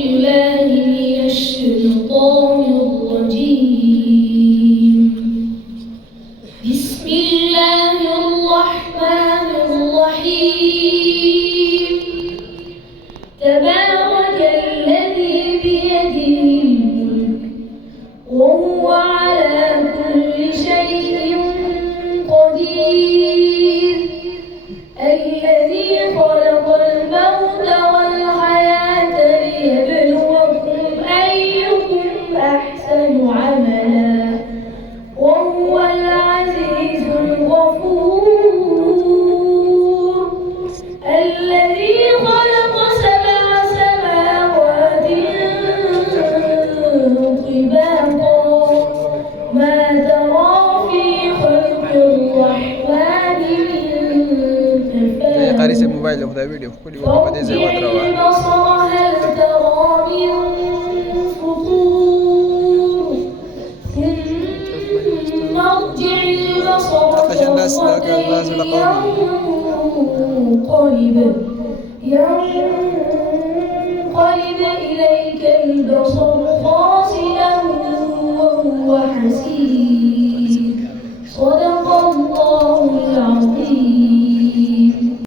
بالله من الشيطان الرجيم. بسم الله الرحمن الرحيم. تبارك الذي بيده الملك وهو على كل شيء قدير. الذي خلق الموت والحياة ليبلوكم أيكم أحسن عملا وهو العزيز الغفور. الذي خلق 7 سماوات طباقا ما ترى في خلق الرحمن من تفاوت قارئ موبايل خدا ویڈیو کلی وقت پدې ځای ودروا. البصر هل ترى من فطور ثم ارجع البصر كرتين ينقلب إليك البصر خاسئا وهو حسير.